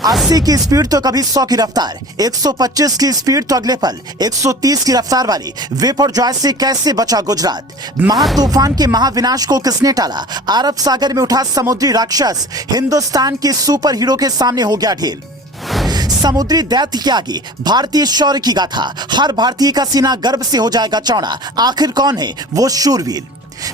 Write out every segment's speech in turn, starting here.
80 की स्पीड तो कभी 100 की रफ्तार, 125 की स्पीड तो अगले पल 130 की रफ्तार वाली विपर्जॉय से कैसे बचा गुजरात? महातूफान के महाविनाश को किसने टाला? अरब सागर में उठा समुद्री राक्षस हिंदुस्तान के सुपर हीरो के सामने हो गया ढेल। समुद्री दैत्य के आगे भारतीय शौर्य की गाथा, हर भारतीय का सीना गर्व से हो जाएगा चौड़ा। आखिर कौन है वो शूरवीर?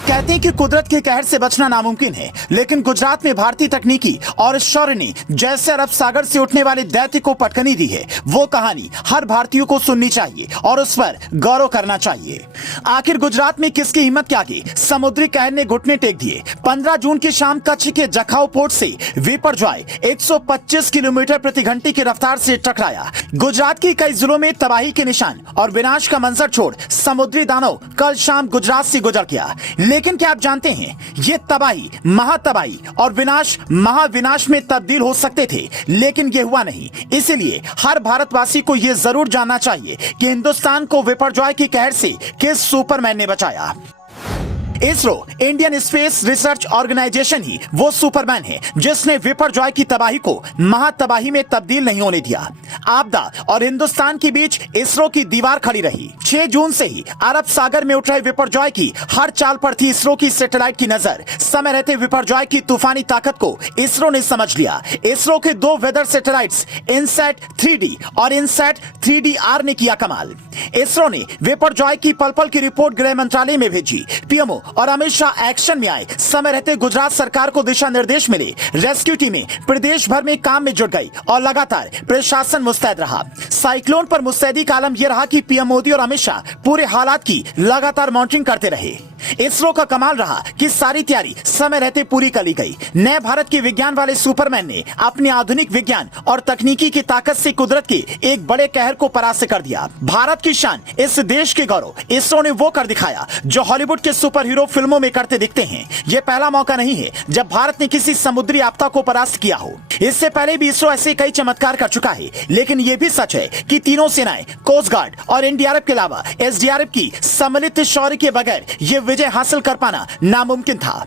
कहते हैं कि कुदरत के कहर से बचना नामुमकिन है, लेकिन गुजरात में भारतीय तकनीकी और शौर्य ने जैसे अरब सागर से उठने वाले दैत्य को पटकनी दी है, वो कहानी हर भारतीय को सुननी चाहिए और उस पर गौरव करना चाहिए। आखिर गुजरात में किसकी हिम्मत के आगे समुद्री कहर ने घुटने टेक दिए? 15 जून की शाम कच्छ के जखाऊ पोर्ट से विपर्जॉय 125 किलोमीटर प्रति घंटे की रफ्तार से टकराया। गुजरात के कई जिलों में तबाही के निशान और विनाश का मंजर छोड़ समुद्री दानव कल शाम गुजरात से गुजर गया। लेकिन क्या आप जानते हैं, ये तबाही महातबाही और विनाश महाविनाश में तब्दील हो सकते थे, लेकिन ये हुआ नहीं। इसलिए हर भारतवासी को यह जरूर जानना चाहिए कि हिंदुस्तान को विपर्जॉय की कहर से किस सुपरमैन ने बचाया। ISRO Indian Space Research Organisation ही वो सुपरमैन है जिसने विपर्जॉय की तबाही को महातबाही में तब्दील नहीं होने दिया। आपदा और हिंदुस्तान के बीच इसरो की दीवार खड़ी रही। 6 जून से ही अरब सागर में उठ रहे विपर्जॉय की हर चाल पर थी इसरो की सैटेलाइट की नजर। समय रहते विपर्जॉय की तूफानी ताकत को इसरो ने समझ लिया। इसरो के 2 वेदर सैटेलाइट्स इनसैट 3D और इनसैट 3DR ने किया कमाल। इसरो ने विपर्जॉय की पल पल की रिपोर्ट गृह मंत्रालय में भेजी। पीएमओ और अमित शाह एक्शन में आए। समय रहते गुजरात सरकार को दिशा निर्देश मिले। रेस्क्यू टीमें प्रदेश भर में काम में जुट गई और लगातार प्रशासन मुस्तैद रहा। साइक्लोन पर मुस्तैदी का आलम यह रहा कि पीएम मोदी और अमित शाह पूरे हालात की लगातार मॉनिटरिंग करते रहे। इसरो का कमाल रहा कि सारी तैयारी समय रहते पूरी कर ली गई। नए भारत के विज्ञान वाले सुपरमैन ने अपने आधुनिक विज्ञान और तकनीकी की ताकत से कुदरत के एक बड़े कहर को परास्त कर दिया। भारत की शान, इस देश के गौरव इसरो ने वो कर दिखाया जो हॉलीवुड के सुपर हीरो फिल्मों में करते दिखते हैं। ये पहला मौका नहीं है जब भारत ने किसी समुद्री आपदा को परास्त किया हो। इससे पहले भी इसरो ऐसे कई चमत्कार कर चुका है, लेकिन ये भी सच है कि तीनों सेनाएं, कोस्ट गार्ड और एनडीआरएफ के अलावा एसडीआरएफ की सम्मिलित शौर्य के बगैर ये विजय हासिल कर पाना नामुमकिन था।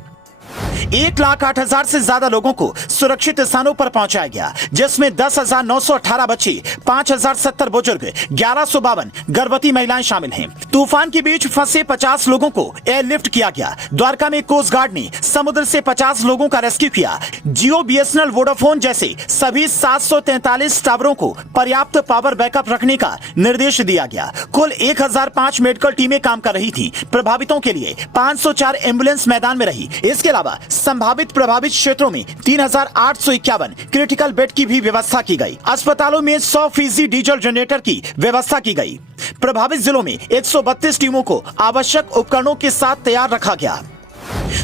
1,08,000 से ज्यादा लोगों को सुरक्षित स्थानों पर पहुंचाया गया, जिसमें 10,918 बच्चे, 5,070 बुजुर्ग, 1,152 गर्भवती महिलाएं शामिल हैं। तूफान के बीच फंसे 50 लोगों को एयरलिफ्ट किया गया। द्वारका में कोस्ट गार्ड ने समुद्र से 50 लोगों का रेस्क्यू किया। जियो, बीएसएनएल, वोडाफोन जैसे सभी 743 टावरों को पर्याप्त पावर बैकअप रखने का निर्देश दिया गया। कुल 1005 मेडिकल टीमें काम कर रही थी। प्रभावितों के लिए 504 एम्बुलेंस मैदान में रही। इसके अलावा संभावित प्रभावित क्षेत्रों में 3,851 क्रिटिकल बेड की भी व्यवस्था की गई। अस्पतालों में 100% डीजल जनरेटर की व्यवस्था की गई। प्रभावित जिलों में 132 टीमों को आवश्यक उपकरणों के साथ तैयार रखा गया।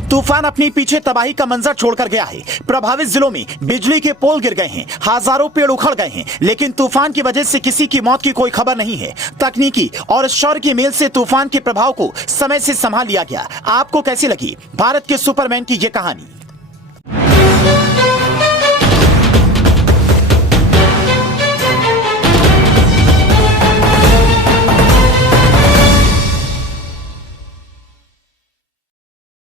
तूफान अपने पीछे तबाही का मंजर छोड़कर गया है। प्रभावित जिलों में बिजली के पोल गिर गए हैं, हजारों पेड़ उखड़ गए हैं, लेकिन तूफान की वजह से किसी की मौत की कोई खबर नहीं है। तकनीकी और शौर्य के मेल से तूफान के प्रभाव को समय से संभाल लिया गया। आपको कैसी लगी भारत के सुपरमैन की ये कहानी?